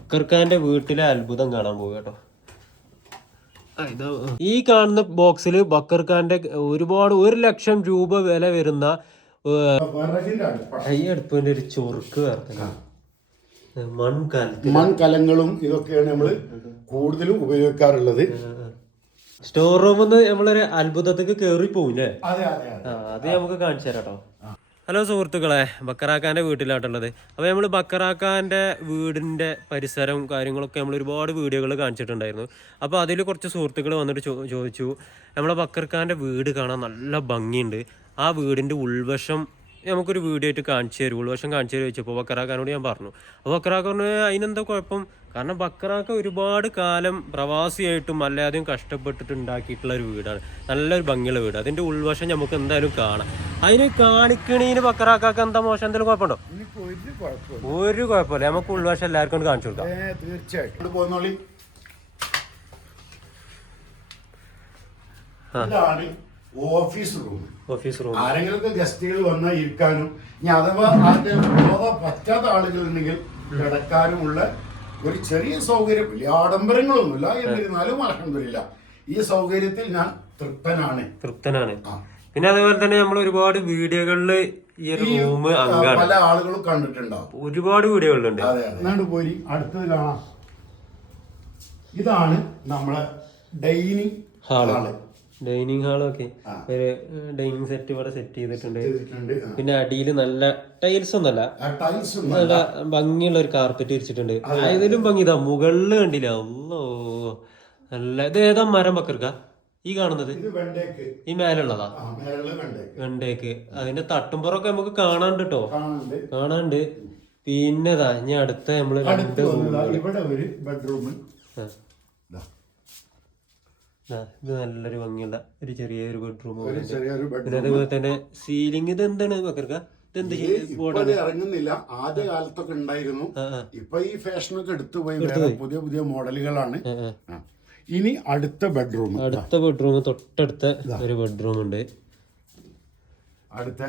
ബക്കർഖാന്റെ വീട്ടിലെ അത്ഭുതം കാണാൻ പോവുക കേട്ടോ. ആ, ഇതാ, ഈ കാണുന്ന ബോക്സിൽ ബക്കർഖാന്റെ ഒരുപാട് ഒരു ലക്ഷം രൂപ വില വരുന്ന ഈ അടുപ്പിന്റെ ഒരു ചൊറുക്ക് മൺകാലത്ത് മൺകലങ്ങളും ഇതൊക്കെയാണ് നമ്മൾ കൂടുതലും ഉപയോഗിക്കാറുള്ളത്. സ്റ്റോർ റൂമിൽ നിന്ന് നമ്മളൊരു അത്ഭുതത്തേക്ക് കേറി പോവില്ലേ അതെ അതെ അതെ. ആ അത് നമുക്ക് കാണിച്ചു തരാം കേട്ടോ. ഹലോ സുഹൃത്തുക്കളെ ബക്കറാക്കാന്റെ വീട്ടിലാട്ടുള്ളത്. അപ്പോൾ നമ്മൾ ബക്കറാക്കാന്റെ വീടിന്റെ പരിസരവും കാര്യങ്ങളൊക്കെ നമ്മൾ ഒരുപാട് വീഡിയോകൾ കാണിച്ചിട്ടുണ്ടായിരുന്നു. അപ്പോൾ അതിൽ കുറച്ച് സുഹൃത്തുക്കൾ വന്നിട്ട് ചോദിച്ചു നമ്മളെ ബക്കർക്കാന്റെ വീട് കാണാൻ നല്ല ഭംഗിയുണ്ട്. ആ വീടിന്റെ ഉൾവശം നമുക്കൊരു വീഡിയോ ആയിട്ട് കാണിച്ചു തരും. ഉൾവശം കാണിച്ചു തരും ചോദിച്ചപ്പോൾ ബക്കറാക്കാനോട് ഞാൻ പറഞ്ഞു. അപ്പോൾ ബക്കറാക്ക പറഞ്ഞു അതിനെന്താ കുഴപ്പം? കാരണം ബക്കറാക്ക ഒരുപാട് കാലം പ്രവാസിയായിട്ടും അല്ലാതെയും കഷ്ടപ്പെട്ടിട്ട് ഉണ്ടാക്കിയിട്ടുള്ള ഒരു വീടാണ്. നല്ലൊരു ഭംഗിയുള്ള വീട്. അതിന്റെ ഉൾവശം നമുക്ക് എന്തായാലും കാണാം. അതിന് കാണിക്കണീന് ബക്കറാക്കാക്ക് എന്താ മോശം? എന്തെങ്കിലും കുഴപ്പമുണ്ടോ? ഒരു കുഴപ്പമില്ല. നമുക്ക് ഉൾവശം എല്ലാവർക്കും കാണിച്ചു കൊടുക്കാം. തീർച്ചയായിട്ടും. Office room. Office room. ആരെങ്കിലും ഗസ്റ്റുകൾ വന്നാൽ ഇരിക്കാനും ഇനി അഥവാ ആർക്കെങ്കിലും പോകാൻ പറ്റാത്ത ആളുകളുണ്ടെങ്കിൽ കിടക്കാനുമുള്ള ഒരു ചെറിയ സൗകര്യം വലിയ ആഡംബരങ്ങളൊന്നുമില്ല. എന്നിരുന്നാലും അലഹമില്ല ഈ സൗകര്യത്തിൽ ഞാൻ തൃപ്തനാണ്. തൃപ്തനാണ്. പിന്നെ അതേപോലെ തന്നെ നമ്മൾ ഒരുപാട് വീഡിയോകളിൽ ഈ ഒരു റൂം അംഗാണ്. പല ആളുകളും കണ്ടിട്ടുണ്ടാവും. ഒരുപാട് വീഡിയോകളുണ്ട്. അടുത്തത് കാണാം. ഇതാണ് നമ്മളെ ഡൈനിങ് ഹാൾ. ഡൈനിങ് ഹാൾ ഒക്കെ ഒരു ഡൈനിങ് സെറ്റ് ഇവിടെ സെറ്റ് ചെയ്തിട്ടുണ്ട്. ചെയ്തിട്ടുണ്ട് പിന്നെ അടിയിൽ നല്ല ടൈൽസ് ഒന്നല്ല ആ ടൈൽസ് ഒന്നും നല്ല ഭംഗിയുള്ള ഒരു കാർപ്പറ്റ് വിരിച്ചിട്ടുണ്ട്. ഏതെങ്കിലും ഭംഗി ഇതാ മുകളിൽ കണ്ടില്ല. അല്ലോ നല്ല ഇത് ഏതാ മരം വെക്കർക്ക ഈ കാണുന്നത്? ഈ മേലുള്ളതാ? വെണ്ടേക്ക് അതിന്റെ തട്ടുംപുറമൊക്കെ നമുക്ക് കാണാണ്ട് കേട്ടോ കാണാണ്ട് പിന്നെതാ ഇനി അടുത്ത നമ്മൾ രണ്ട് ഇവിടെ ഒരു ബെഡ്റൂം ഇത് നല്ലൊരു ഭംഗിയുള്ള ഒരു ചെറിയൊരു ബെഡ്റൂം പിന്നെ അതുപോലെ തന്നെ സീലിംഗ് ഇത് എന്താണ് വെക്കർക്ക ഇതെന്ത് ഇപ്പൊ അത് ഇറങ്ങുന്നില്ല. ആദ്യ കാലത്തൊക്കെ ഉണ്ടായിരുന്നു. ഇപ്പൊ ഈ ഫാഷനൊക്കെ എടുത്തു പോയി പുതിയ പുതിയ മോഡലുകളാണ്. ഇനി അടുത്ത ബെഡ്റൂം അടുത്ത ബെഡ്റൂം തൊട്ടടുത്ത ഒരു ബെഡ്റൂം ഉണ്ട്. അടുത്ത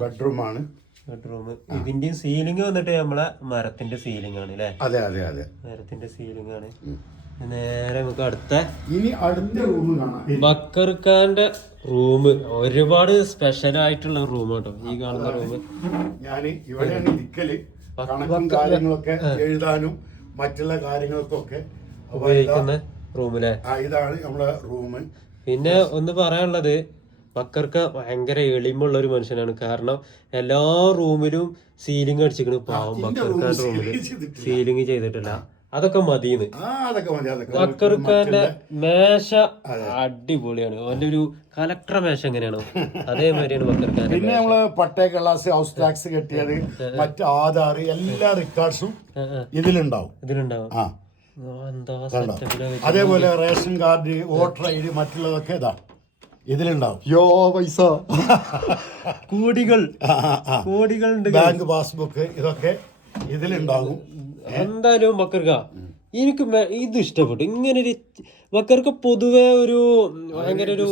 ബെഡ്റൂമാണ് ബെഡ്റൂം ഇതിന്റെ സീലിംഗ് വന്നിട്ട് നമ്മളെ മരത്തിന്റെ സീലിംഗ് ആണ് അല്ലേ അതെ അതെ അതെ. മരത്തിന്റെ സീലിംഗ് ആണ്. നേരെ നമുക്ക് അടുത്ത ഇനി അടുത്ത റൂം കാണാം. ബക്കർഖാന്റെ റൂം ഒരുപാട് സ്പെഷ്യൽ ആയിട്ടുള്ള റൂം കേട്ടോ ഈ കാണുന്ന റൂം ഞാൻ ഇവിടെയാണ് ഇരിക്കൽ. കണക്കും കാര്യങ്ങളൊക്കെ എഴുതാനും മറ്റുള്ള കാര്യങ്ങൾക്കൊക്കെ ഉപയോഗിക്കുന്നത് ഉപയോഗിക്കുന്ന റൂമിലെ. ഇതാണ് നമ്മളെ റൂം പിന്നെ ഒന്ന് പറയാനുള്ളത് മക്കർക്ക് ഭയങ്കര എളിമുള്ള ഒരു മനുഷ്യനാണ്. കാരണം എല്ലാ റൂമിലും സീലിംഗ് അടിച്ചിരിക്കണു പാവം ഇന്റെ റൂമിൽ സീലിംഗ് ചെയ്തിട്ടില്ല. അതൊക്കെ മതിന്ന്. ബക്കർഖാന്റെ മേശ അടിപൊളിയാണ്. അവന്റെ ഒരു കലക്ടർ മേശ എങ്ങനെയാണോ? അതേമാതിരിയാണ് മക്കർക്കാർ പിന്നെ നമ്മൾ പട്ടയ കള്ളാസ് ഹൗസ് ടാക്സ് കെട്ടിയത് മറ്റു ആധാർ എല്ലാ റെക്കോർഡ്സും. ഇതിലുണ്ടാവും. ഇതിലുണ്ടാവും. അതേപോലെ ration card voter I D മറ്റുള്ളതൊക്കെ ഇതാ ഇതിലുണ്ടാവും. യോ പൈസ. കോടികൾ. കോടികൾ ബാങ്ക് പാസ്ബുക്ക് ഇതൊക്കെ ഇതിലുണ്ടാകും എന്തായാലും ബക്കർക്ക എനിക്ക് ഇത് ഇഷ്ടപ്പെട്ടു. ഇങ്ങനെ ഒരു ബക്കർക്ക് പൊതുവെ ഒരു ഭയങ്കര ഒരു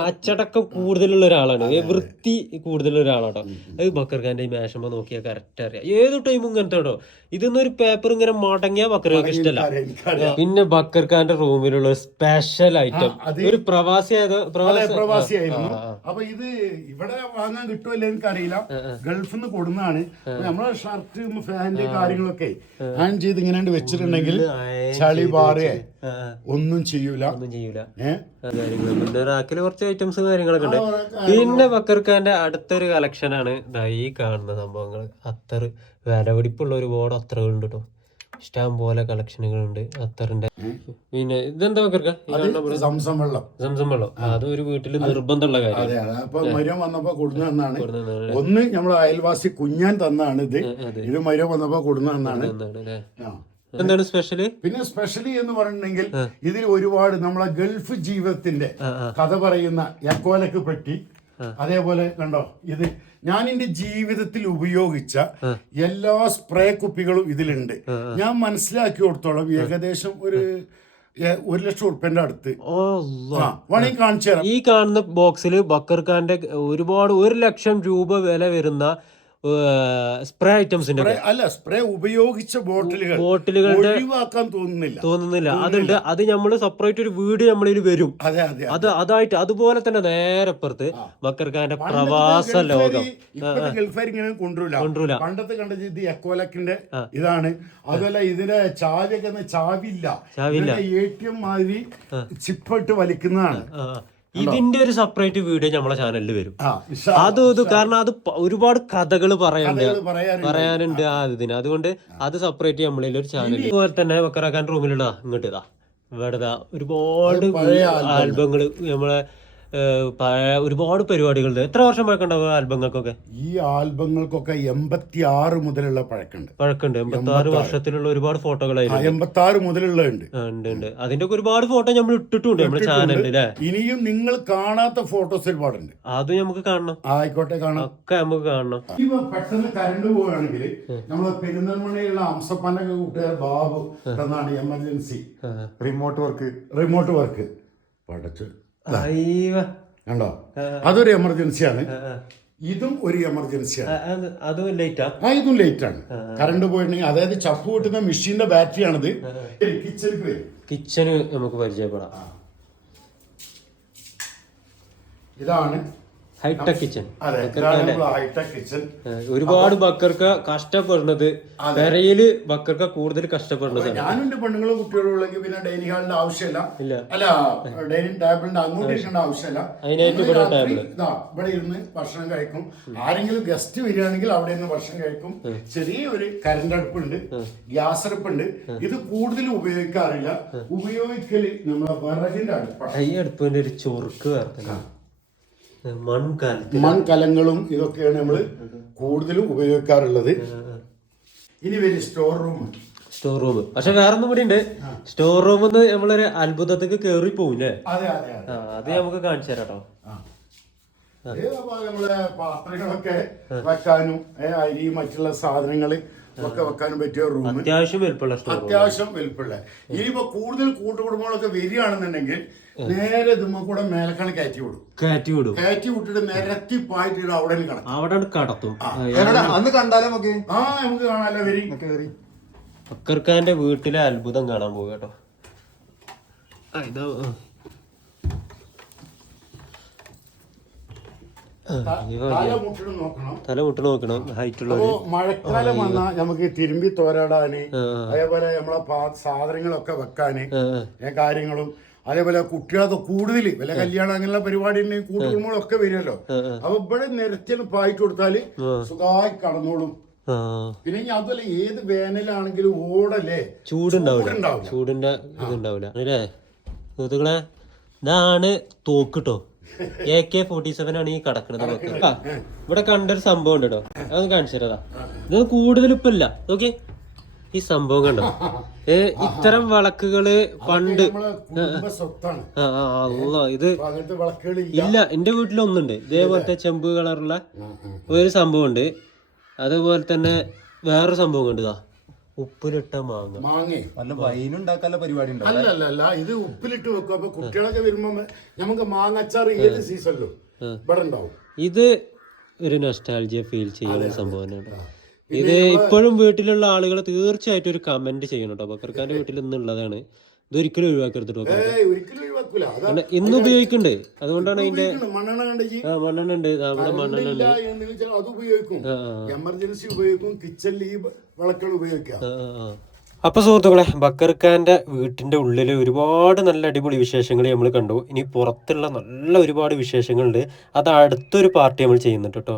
അച്ചടക്കം. കൂടുതലുള്ള ഒരാളാണ്. വൃത്തി കൂടുതലുള്ള ഒരാളാട്ടോ. അത് ബക്കർക്ക് ഈ മേശമ്മ നോക്കിയാൽ കറക്റ്റ് അറിയാം. ഏത് ടൈമും ഇങ്ങനത്തെ കേട്ടോ. ഇതൊന്നും ഒരു പേപ്പർ ഇങ്ങനെ മടങ്ങിയാൽ ബക്കർക്ക് ഇഷ്ടമല്ല പിന്നെ ബക്കർ റൂമിലുള്ള സ്പെഷ്യൽ ഐറ്റം ഒരു പ്രവാസി ആയത് പ്രവാസിയായിരുന്നു. അപ്പൊ ഇത് ഇവിടെ വാങ്ങാൻ കിട്ടുമല്ലോ എനിക്കറിയില്ല. ഗൾഫിൽ നിന്ന് കൊടുന്നാണ് നമ്മളെ ഷർട്ട് ഫാന്റ് കാര്യങ്ങളൊക്കെ ഹാൻഡ് ചെയ്ത് ഇങ്ങനെ വെച്ചിട്ടുണ്ടെങ്കിൽ ചളി പാറേ ആ, ആ, ഒന്നും ചെയ്യൂല. ഒന്നും ചെയ്യൂല. ഏഹ് ആ കാര്യങ്ങൾ. പിന്നെ റാക്കിൽ കുറച്ച് ഐറ്റംസ് കാര്യങ്ങളൊക്കെ ഉണ്ട് പിന്നെ ബക്കർഖാന്റെ അടുത്തൊരു കളക്ഷനാണ് ആണ്. ഈ കാണുന്ന സംഭവങ്ങൾ. അത്തർ വിലപിടിപ്പുള്ള ഒരുപാട് അത്തറുകൾ ഉണ്ട് കേട്ടോ ഇഷ്ടം പോലെ കളക്ഷനുകളുണ്ട് അത്തറിന്റെ പിന്നെ ഇതെന്താ അത് സംസം വെള്ളം. സംസം വെള്ളം. അത് ഒരു വീട്ടിൽ നിർബന്ധമുള്ള കാര്യം. അതെ അതെ. അപ്പൊ മരം വന്നപ്പോ കൊടുന്നു ഒന്ന് നമ്മളെ അയൽവാസി കുഞ്ഞാൻ തന്നാണ് ഇത്. ഇത് മരം വന്നപ്പോ കൊടുന്നു തന്നാണ്. എന്താണ് സ്പെഷ്യലി പിന്നെ സ്പെഷ്യലി എന്ന് പറഞ്ഞിട്ടുണ്ടെങ്കിൽ ഇതിൽ ഒരുപാട് നമ്മളെ ഗൾഫ് ജീവിതത്തിന്റെ. കഥ പറയുന്ന എക്കോലക്ക് പെട്ടി അതേപോലെ കണ്ടോ? ഇത് ഞാൻ എന്റെ ജീവിതത്തിൽ ഉപയോഗിച്ച എല്ലാ സ്പ്രേ കുപ്പികളും ഇതിലുണ്ട്. ഞാൻ മനസ്സിലാക്കി കൊടുത്തോളം ഏകദേശം ഒരു ഒരു ലക്ഷം ഉറുപ്പ്യന്റെ അടുത്ത്. വേണമെങ്കിൽ കാണിച്ചു തരാം. ഈ കാണുന്ന ബോക്സിൽ ബക്കർഖാന്റെ ഒരുപാട് ഒരു ലക്ഷം രൂപ വില വരുന്ന സ്പ്രേ ഐറ്റംസിന്റെ അല്ല സ്പ്രേ ഉപയോഗിച്ച ബോട്ടിലുകൾ ബോട്ടിലുകളുടെ ഒഴിവാക്കാൻ തോന്നുന്നില്ല. തോന്നുന്നില്ല. അതുണ്ട്. അത് നമ്മൾ സെപ്പറേറ്റ് ഒരു വീട് നമ്മളിൽ വരും. അതെ അതെ അത്. അതായിട്ട് അതുപോലെ തന്നെ നേരെ അപ്പുറത്ത് ബക്കർഖാന്റെ പ്രവാസ ലോകം. ഇപ്പോഴത്തെ ഗൾഫാർ ഇങ്ങനെ കൊണ്ടുവരില്ല. കൊണ്ടുവരില്ല. പണ്ടത്തെ കണ്ടത് ഇത് എക്കോലക്കിന്റെ ഇതാണ്. അതുപോലെ ഇതിന്റെ ചാവിയൊക്കെ ചാവില്ല. ചാവില്ല. എ ടി എം മാതിരി ചിപ്പിട്ട് വലിക്കുന്നതാണ്. ഇതിന്റെ ഒരു സെപ്പറേറ്റ് വീഡിയോ നമ്മളെ ചാനലിൽ വരും. അത് ഇത് കാരണം അത് ഒരുപാട് കഥകൾ പറയാനുണ്ട്. പറയാനുണ്ട്. ആ. ഇതിന്. അതുകൊണ്ട് അത് സെപ്പറേറ്റ് നമ്മളിൽ ഒരു ചാനൽ അതുപോലെ തന്നെ വെക്കറാക്കാൻ റൂമിലിടാ ഇങ്ങോട്ട് ഇതാ. ഇവിടെ ഒരുപാട് ആൽബങ്ങൾ നമ്മളെ ഒരുപാട് പരിപാടികളുണ്ട്. എത്ര വർഷം പഴക്കമുണ്ടാവും ആൽബങ്ങൾക്കൊക്കെ? ഈ ആൽബങ്ങൾക്കൊക്കെ എൺപത്തി ആറ് മുതലുള്ള പഴക്കമുണ്ട്. പഴക്കമുണ്ട്. എൺപത്തി ആറ് വർഷത്തിലുള്ള ഒരുപാട് ഫോട്ടോകളായിരുന്നു എൺപത്തി ആറ് മുതലുള്ള ഉണ്ട് ഉണ്ട് ഉണ്ട്. അതിന്റെ ഒക്കെ ഒരുപാട് ഫോട്ടോ നമ്മൾ ഇട്ടിട്ടുണ്ട് നമ്മുടെ ചാനലിൽ അല്ലേ? ഇനിയും നിങ്ങൾ കാണാത്ത ഫോട്ടോസ് ഒരുപാടുണ്ട്. അത് നമുക്ക് കാണണം. ആയിക്കോട്ടെ കാണാം. ഒക്കെ നമുക്ക് കാണണം. ഇപ്പൊ പെട്ടെന്ന് കരണ്ട് പോവുകയാണെങ്കിൽ നമ്മൾ പെരിന്തൽമണ്ണയുള്ള അംസപ്പാന്റെ കൂട്ടുകാർ ബാബു എന്നാണ് emergency remote work remote work പടച്ച്. കണ്ടോ? അതൊരു എമർജൻസിയാണ്. ഇതും ഒരു എമർജൻസിയാണ് അതും ലേറ്റാ ആ? ഇതും ലേറ്റ് ആണ്. കറണ്ട് പോയിട്ടുണ്ടെങ്കിൽ അതായത് ചപ്പ് കൂട്ടുന്ന മെഷീന്റെ ബാറ്ററി ആണിത്. കിച്ചൺ കിച്ചന് നമുക്ക് പരിചയപ്പെടാം. ഇതാണ് ഹൈടെക് കിച്ചൺ ഹൈടെക് കിച്ചൺ ഒരുപാട് ബക്കർക്ക് കഷ്ടപ്പെടുന്നത് പെരയിൽ ബക്കർക്ക് കൂടുതൽ കഷ്ടപ്പെടുന്നത്. ഞാനും എന്റെ പെണ്ണുങ്ങളും കുട്ടികളും ഉള്ളെങ്കിൽ പിന്നെ ഡൈനിങ് ഹാളിന്റെ ആവശ്യമില്ല. ഇല്ല. അല്ല ഡൈനിങ് ടേബിളിന്റെ അങ്ങോട്ട് ഇരിക്കേണ്ട ആവശ്യമില്ല. അതിനായിട്ട് ഇവിടെ ടേബിൾ ഇതാ ഇവിടെ ഇരുന്ന് ഭക്ഷണം കഴിക്കും. ആരെങ്കിലും ഗസ്റ്റ് വരികയാണെങ്കിൽ അവിടെ നിന്ന് ഭക്ഷണം കഴിക്കും. ചെറിയൊരു കരണ്ട് അടുപ്പുണ്ട് ഗ്യാസ് അടുപ്പുണ്ട്. ഇത് കൂടുതൽ ഉപയോഗിക്കാറില്ല. ഉപയോഗിക്കൽ നമ്മളെ വിറകിന്റെ അടുപ്പാണ്. ഈ അടുപ്പിന്റെ ഒരു ചൊറുക്ക് മൺകാലത്ത് മൺകലങ്ങളും ഇതൊക്കെയാണ് നമ്മൾ കൂടുതലും ഉപയോഗിക്കാറുള്ളത്. ഇനി വരും സ്റ്റോർ റൂം സ്റ്റോർ റൂം പക്ഷെ വേറൊന്നും കൂടി ഉണ്ട് സ്റ്റോർ റൂം എന്ന് നമ്മളൊരു അത്ഭുതത്തേക്ക് കേറി പോവില്ലേ? അതെ അതെ നമുക്ക് കാണിച്ചു തരാം കേട്ടോ. ആ. ഇത് അപ്പൊ നമ്മളെ പാത്രങ്ങളൊക്കെ വെക്കാനും അരി മറ്റുള്ള സാധനങ്ങൾ ഒക്കെ വെക്കാനും പറ്റിയ റൂം അത്യാവശ്യം റൂം അത്യാവശ്യം വലുപ്പമുള്ള. ഇനിയിപ്പോ കൂടുതൽ കൂട്ടുകുടുംബങ്ങളൊക്കെ വരികയാണെന്നുണ്ടെങ്കിൽ നേരെ ഇതുമ്മ കൂടെ മേലക്കാണ് കയറ്റി വിടും. കയറ്റി വിടും. കയറ്റി വിട്ടിട്ട് നിരത്തി പായിട്ട് അവിടെ കടത്തും. അവിടെ കടത്തും. അന്ന് കണ്ടാലേ നമുക്ക്? ആ നമുക്ക് കാണാലോ വരി. കേറി. അക്കർക്കാന്റെ വീട്ടിലെ അത്ഭുതം കാണാൻ പോകട്ടോ കേട്ടോ ആ, ഇതാ ആ. ആ, ഇവ തല നോക്കണം. ഹൈറ്റ് ഉള്ള മഴക്കാലം വന്നാൽ നമുക്ക് തിരുമ്പി തോരാടാന് അതേപോലെ നമ്മളെ സാധനങ്ങളൊക്കെ വെക്കാന് കാര്യങ്ങളും. അതേപോലെ കുട്ടികളൊക്കെ കൂടുതൽ വല്ല കല്യാണം അങ്ങനെയുള്ള പരിപാടി ഉണ്ടെങ്കിൽ കൂട്ടുകുടുംബങ്ങളൊക്കെ വരുമല്ലോ. അപ്പൊ ഇവിടെ നിരത്തിന് പായിട്ട് കൊടുത്താൽ സുഖമായി കടന്നോളും. പിന്നെ ഇനി അതുപോലെ ഏത് വേനലാണെങ്കിലും ഓടല്ലേ? ചൂടുണ്ടാവില്ല. ചൂടിന്റെ ഇതുണ്ടാവില്ല. അല്ലേ? സുഹൃത്തുക്കളെ ഇതാണ് തോക്കിട്ടോ എ കെ ഫോർട്ടി സെവൻ ആണ് ഈ കിടക്കുന്നത് ഇവിടെ കണ്ടൊരു സംഭവം ഉണ്ട്? കേട്ടോ അതൊന്ന് കാണിച്ചു തരാതാ ഇത് കൂടുതൽ ഇപ്പൊ ഇല്ല. നോക്കി ഈ സംഭവം കണ്ടോ? ഏ ഇത്തരം വിളക്കുകൾ പണ്ട് അല്ല ഇത് ഇല്ല എന്റെ വീട്ടിലൊന്നുണ്ട് ഇതേപോലത്തെ ചെമ്പ് കളറുള്ള ഒരു സംഭവം ഉണ്ട്. അതുപോലെ തന്നെ വേറൊരു സംഭവം ഉണ്ട് ഇതാ ഉപ്പിലിട്ട മാങ്ങ. മാങ്ങ. വൈനുണ്ടാക്കാനുള്ള പരിപാടി ഉണ്ടോ? അല്ല അല്ല അല്ല. ഇത് ഉപ്പിലിട്ട് വെക്കും. അപ്പൊ കുട്ടികളൊക്കെ വരുമ്പോ നമുക്ക് മാങ്ങച്ചാർ ഏത് സീസണിലും ഇവിടെ ഉണ്ടാവും. ഇത് ഒരു നൊസ്റ്റാൾജിയ ഫീൽ ചെയ്യുന്ന സംഭവമാണ് സംഭവം ഇത് ഇപ്പോഴും വീട്ടിലുള്ള ആളുകൾ തീർച്ചയായിട്ടും ഒരു കമന്റ് ചെയ്യണം കേട്ടോ. ബക്കർക്കാന്റെ വീട്ടിൽ ഇന്നുള്ളതാണ്. ഇത് ഒരിക്കലും ഒഴിവാക്കരുത് ഒഴിവാക്കൂല ഇന്ന് ഉപയോഗിക്കണ്ടേ? അതുകൊണ്ടാണ് അതിന്റെ. മണ്ണെണ്ണ ഉണ്ട് അവിടെ മണ്ണെണ്ണ അത് ഉപയോഗിക്കും. എമർജൻസി ഉപയോഗിക്കും കിച്ചണിൽ ഈ ഉപയോഗിക്കാം. ആ, ആ, ആ. അപ്പൊ സുഹൃത്തുക്കളെ ബക്കർഖാന്റെ വീട്ടിന്റെ ഉള്ളിൽ ഒരുപാട് നല്ല അടിപൊളി വിശേഷങ്ങൾ നമ്മൾ കണ്ടു. ഇനി പുറത്തുള്ള നല്ല ഒരുപാട് വിശേഷങ്ങളുണ്ട്. അത് അടുത്തൊരു പാർട്ടി നമ്മൾ ചെയ്യുന്നുണ്ട് കേട്ടോ.